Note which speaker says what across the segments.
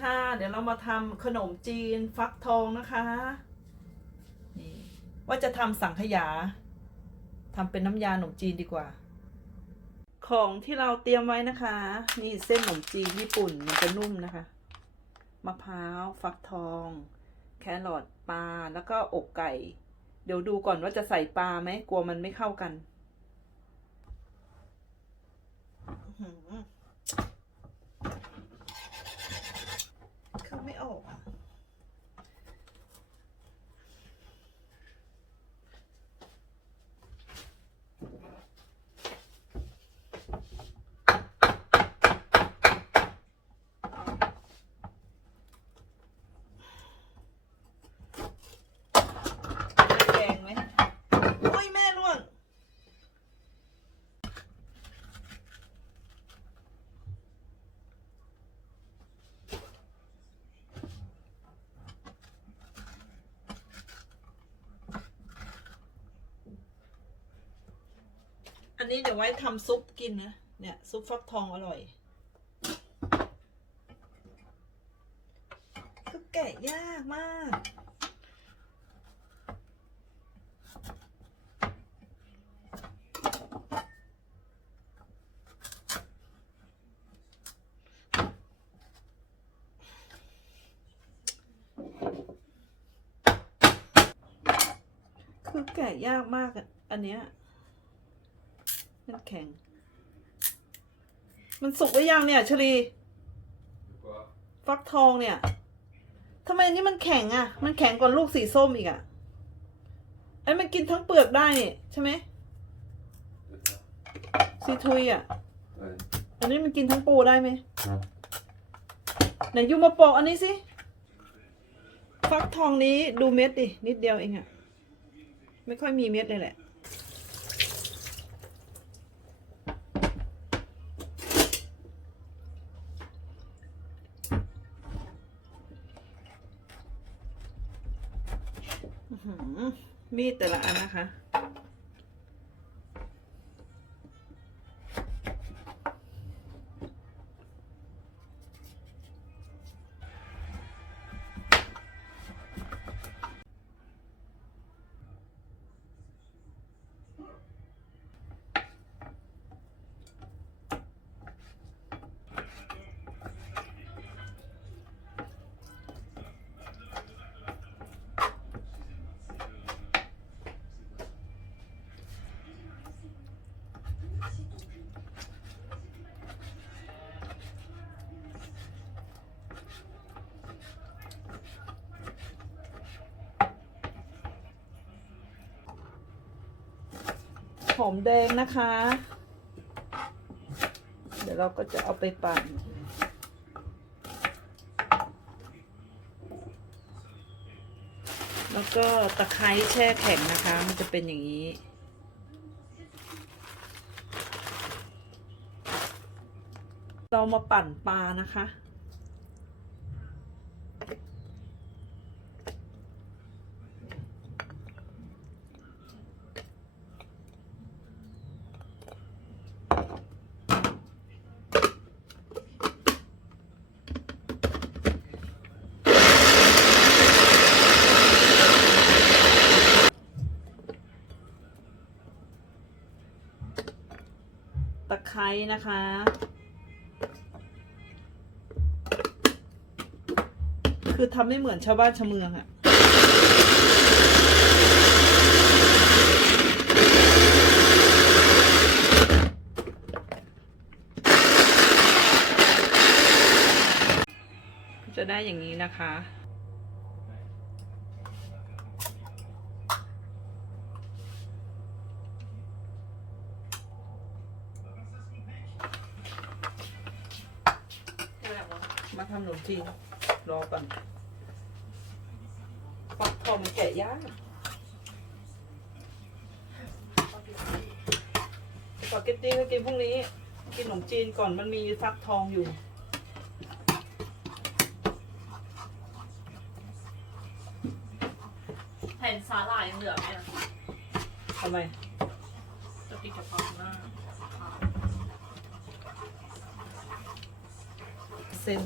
Speaker 1: ค่ะ เดี๋ยวเรามาทำขนมจีนฟักทองนะคะนี่ว่าจะทำสังขยาทำเป็นน้ำยาขนมจีนดีกว่า ของที่เราเตรียมไว้นะคะ นี่เส้นขนมจีนญี่ปุ่นมันจะนุ่มนะคะ มะพร้าวฟักทอง แครอทปลาแล้วก็อกไก่ เดี๋ยวดูก่อนว่าจะใส่ปลาไหมกลัวมันไม่เข้ากันอื้อหือเข้าไม่ออกอะแดงไหมโอ้ยแม่ล่วง อั นนี้เดี๋ยวไว้ทำซุปกินนะ เนี่ยซุปฟักทองอร่อยคือแกะยากมาก คือแกะยากมากอันเนี้ย แข็ง มันสุกหรือยังเนี่ยชลีฟักทองเนี่ยทำไมอันนี้มันแข็งอะ่ะ มันแข็งกว่าลูกสีส้มอีกอะ่ะไอ้มันกินทั้งเปลือกได้นี่ใช่ไหมซีทุยอะ่ะ อันนี้มันกินทั้งปูได้ไหมไหนยูมาปอกอันนี้สิฟักทองนี้ดูเม็ดดินิดเดียวเองอะ่ะ ไม่ค่อยมีเม็ดเลยแหละ อื้อหือ มีดแต่ละอันนะคะ หอมแดงนะคะ เดี๋ยวเราก็จะเอาไปปั่นแล้วก็ตะไคร้แช่แข็งนะคะ มันจะเป็นอย่างนี้ เรามาปั่นปลานะคะ นะคะ คือทำไม่เหมือนชาวบ้านชาวเมืองอะจะได้อย่างนี้นะคะ มา ทำขนมจีนรอก่อนฟักทองมันแกะยากสปาเกตตี้ก็กินพรุ่งนี้ กินขนมจีนก่อนมันมีฟักทองอยู่
Speaker 2: แผ่นสาหร่ายยังเหลือไหมอะ
Speaker 1: ทำไม
Speaker 2: จะติดกับความหน้า
Speaker 1: เส้น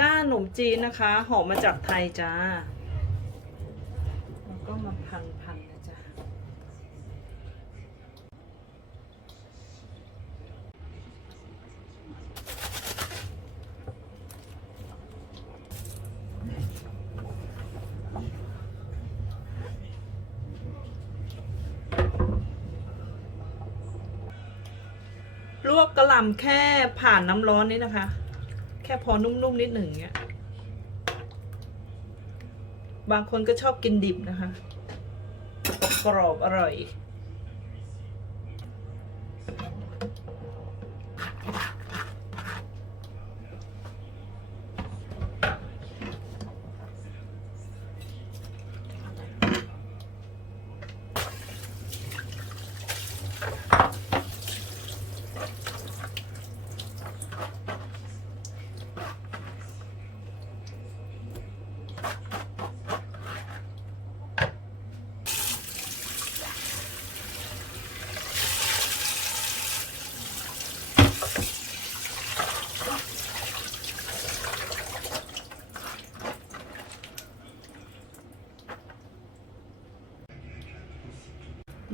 Speaker 1: ก้าขนมจีนนะคะหอมมาจากไทยจ้า แล้วก็มาพันพันๆนะจ๊ะลวกกระหล่ำแค่ผ่านน้ำร้อนนี้นะคะ แค่พอนุ่มๆนิดหนึ่งเนี้ย บางคนก็ชอบกินดิบนะคะกรอบอร่อย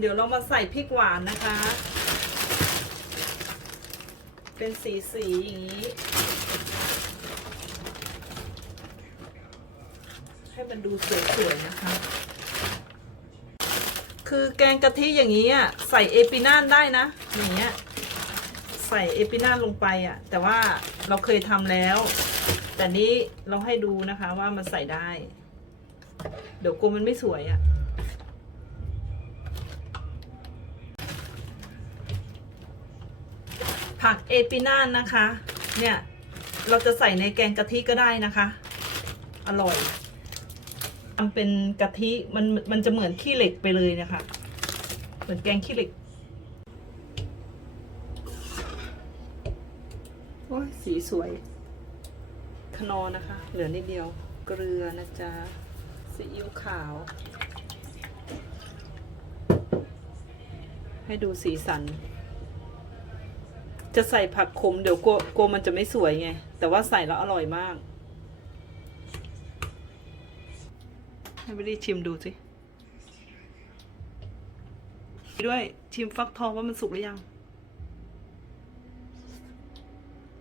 Speaker 1: เดี๋ยวเรามาใส่พริกหวานนะคะ เป็นสีสีๆอย่างนี้ ให้มันดูสวยๆนะคะ คือแกงกะทิอย่างนี้อะใส่เอปิน่านได้นะ อย่างเงี้ยใส่เอปิน่านลงไปอะ แต่ว่าเราเคยทำแล้ว แต่นี้เราให้ดูนะคะว่ามันใส่ได้ เดี๋ยวกลัวมันไม่สวยอะ ผัก เอปิน่านนะคะ เนี่ย เราจะใส่ในแกงกะทิก็ได้นะคะ อร่อยทำเป็นกะทิมันมันจะเหมือนขี้เหล็กไปเลยนะคะ เหมือนแกงขี้เหล็ก โอ้ยสีสวย คนอนะคะ เหลือนิดเดียว เกลือนะจ๊ะซีอิ๊วขาว ให้ดูสีสัน จะใส่ผักขมเดี๋ยวกลัวกลัวมันจะไม่สวยไง แต่ว่าใส่แล้วอร่อยมากให้ไปรีชิมดูสิด้วยชิมฟักทองว่ามันสุกหรือยัง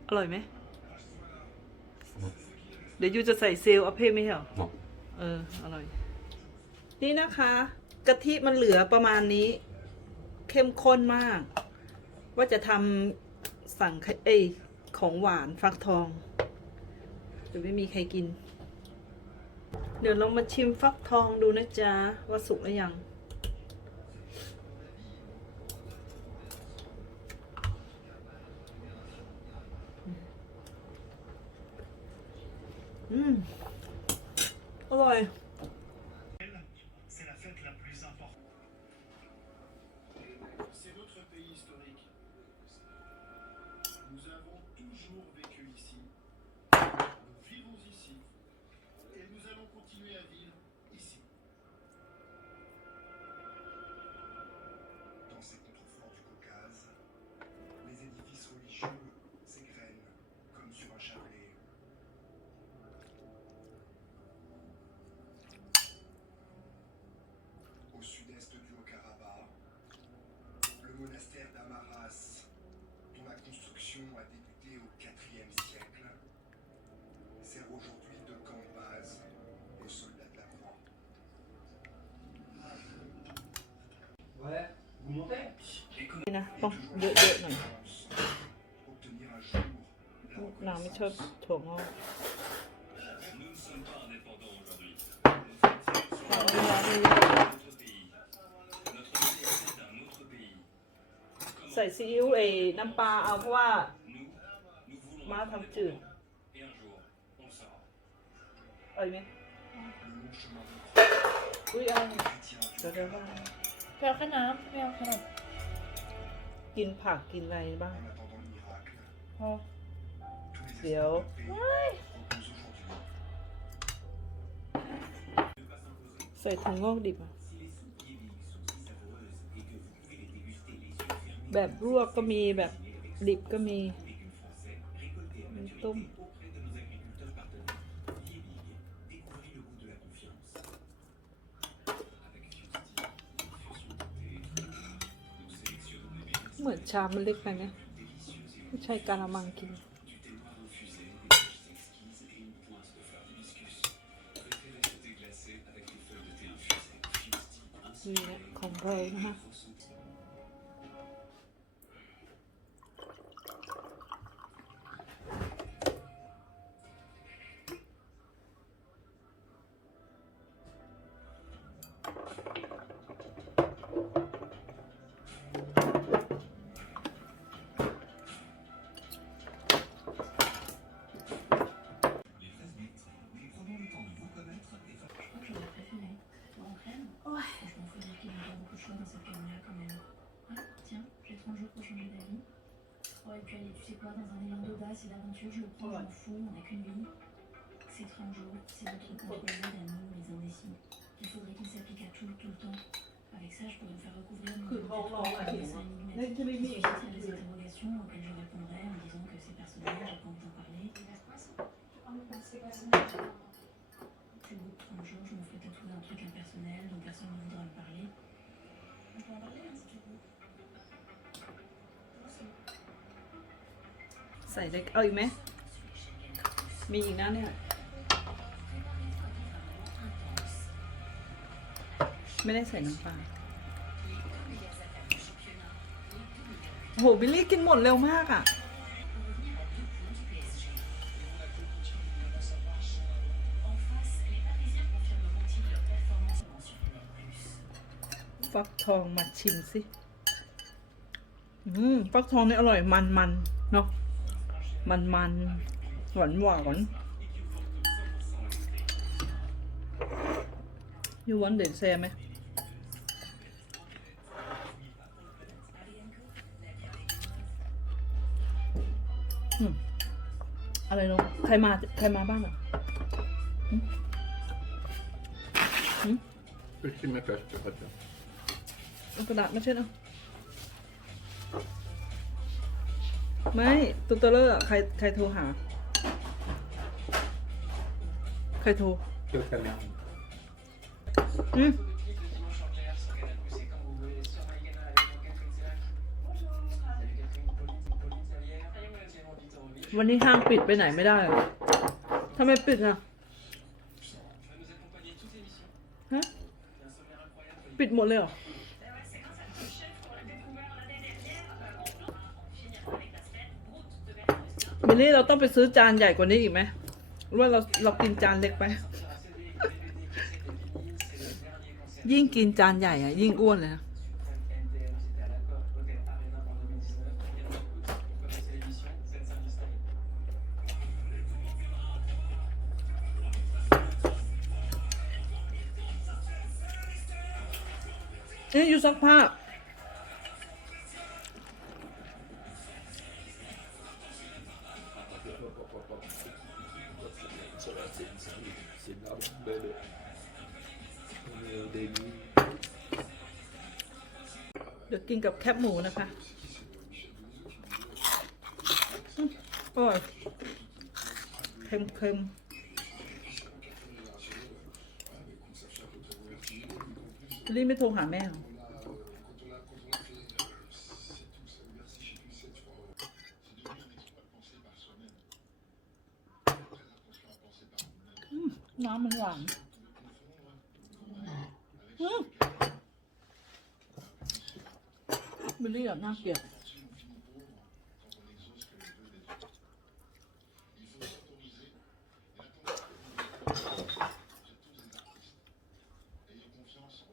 Speaker 1: อร่อยไหม เดี๋ยวยูจะใส่เซลล์อัพเพ่ไม่ใช่เหรอ
Speaker 3: Non.
Speaker 1: เออ อร่อย นี่นะคะ กะทิมันเหลือประมาณนี้ เข้มข้นมาก ว่าจะทำ สั่งเอยของหวานฟักทองจะไม่มีใครกิน เดี๋ยวเรามาชิมฟักทองดูนะจ๊ะว่าสุกหรือยังอืมอร่อย
Speaker 4: Nous avons toujours vécu ici. Nous vivons ici. Et nous allons continuer à vivre ici. Dans ces contreforts du Caucase, les édifices religieux s'égrènent comme sur un chapelet. Au sud-est du Haut-Karabakh, le monastère d'Amaras, construction a débuté au IVe siècle, sert aujourd'hui de camp de base aux soldats de la Croix.
Speaker 5: Ouais, vous montez
Speaker 1: นี่นะต้องเยอะๆหน่อย
Speaker 4: Obtenir un jour la
Speaker 1: นางไม่ชอบถั่วงอก
Speaker 6: Nous ne sommes pas indépendants aujourd'hui.
Speaker 1: เอาเวลาดี
Speaker 6: Notre pays. Notre pays est d'un autre pays.
Speaker 1: ใส่ซีอิ๊วเอน้ำปลาเอาเพราะว่า
Speaker 6: Nous, nous voulons
Speaker 1: ม้า
Speaker 6: être
Speaker 1: ทำจืด
Speaker 6: indépendants. Et un jour, on le sera.
Speaker 1: อร่อยไหม
Speaker 4: le long chemin de croix
Speaker 1: อุ้ยอะไร
Speaker 4: chrétien
Speaker 1: เดี๋ยว
Speaker 4: du
Speaker 1: เดี๋ยวว่า
Speaker 2: ไม่เอาแค่น้ำไม่เอาขนม
Speaker 1: กินผักกินอะไรบ้าง
Speaker 4: En attendant le miracle,
Speaker 2: พอ
Speaker 4: tous les
Speaker 1: Bien.
Speaker 4: espoirs de paix reposent aujourd'hui.
Speaker 1: ใส่ถั่วงอกดิบอะ แบบรวกก็มีแบบดิบก็มีต้มเหมือนชามันเล็กไปไหมไม่ใช่การมังกินนี่ของเรานะฮะ Ouais,
Speaker 3: et puis allez, tu sais quoi, dans un élan d'audace et d'aventure, je le prends, je m'en fous, on n'a qu'une vie. Ces 30 jours, c'est votre composé d'amis, les indécis. Il faudrait qu'il s'applique à tout, tout le temps. Avec ça, je pourrais me faire recouvrir mon
Speaker 1: Que bon,
Speaker 3: qui
Speaker 1: lire.
Speaker 3: susciterait des interrogations auxquelles je répondrais en disant que c'est personnel, j'ai pas envie d'en parler. C'est au bout de 30 jours, je me ferai tatouer un truc impersonnel dont personne ne voudra me parler. On peut en parler hein, si tu
Speaker 1: ใส่เล็กเอาอีกไหม มีอีกนะเนี่ย ไม่ได้ใส่น้ำปลาโอ้โห บิลลี่กินหมดเร็วมากอะ ฟักทองมาชิมสิ อืม ฟักทองนี่อร่อยมันมันๆเนาะ มันมันหวานหวานยูวันเด่นแซ่ไหมอืมอะไรเนาะใครมาใครมาบ้างอะ
Speaker 7: Ich mir gleich gehört, ja.
Speaker 1: เอา ไม่ตุ๊ตเตอร์อะใครใครโทรหา ใครโทร
Speaker 7: Hier kann ja.
Speaker 1: อืมวันนี้ห้างปิดไปไหนไม่ได้เหรอทำไมปิดอะฮะปิดหมดเลยเหรอ มิลลี่เราต้องไปซื้อจานใหญ่กว่านี้อีกไหมหรือว่าเราเรากินจานเล็กไป ยิ่งกินจานใหญ่อะยิ่งอ้วนเลยนะเอ้ยอยู่ซักผ้า เดี๋ยวกินกับแคบหมูนะคะอืมอร่อยเค็มเค็มรีไม่โทรหาแม่เหรออืม น้ำมันหวานมบิลลี่แบบน่าเกลียด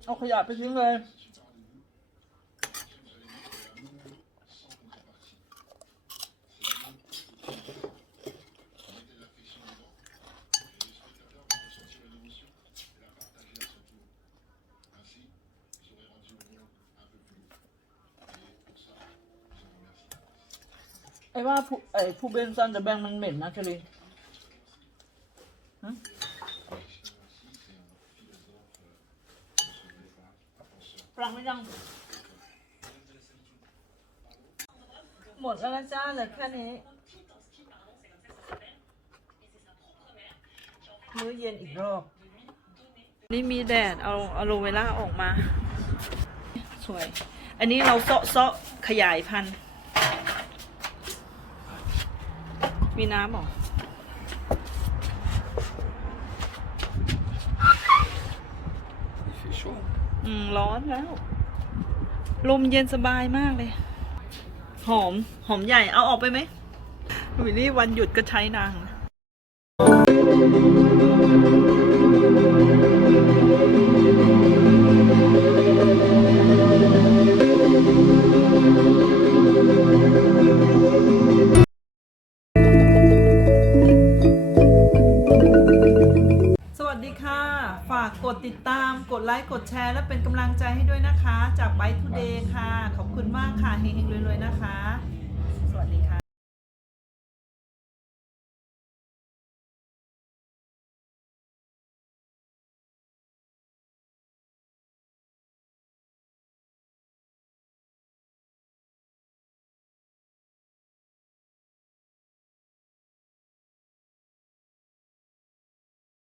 Speaker 1: เอาขยะไปทิ้งเลย ไอ้ว่าผู้ไอ้ผู้เบนซันแต่แบงมันเหม็นนะเชลีฮะฟังไม่ยัง หมดแล้วนะจ้าเหลือแค่นี้ มื้อเย็นอีกรอบ นี่มีแดด เอาอะโลเวล่าออกมา สวย อันนี้เราเซาะเซาะขยายพันธุ์ มีน้ำเหรอ
Speaker 7: Il fait chaud.
Speaker 1: อืม ร้อนแล้ว ลมเย็นสบายมากเลย หอม หอมใหญ่ เอาออกไปไหมวินี่วันหยุดก็ใช้นาง ติดตามกดไลค์กดแชร์ และเป็นกำลังใจให้ด้วยนะคะ จากไบ t ์ทูเดย์ค่ะ ขอบคุณมากค่ะเฮงๆรวยๆนะคะคะ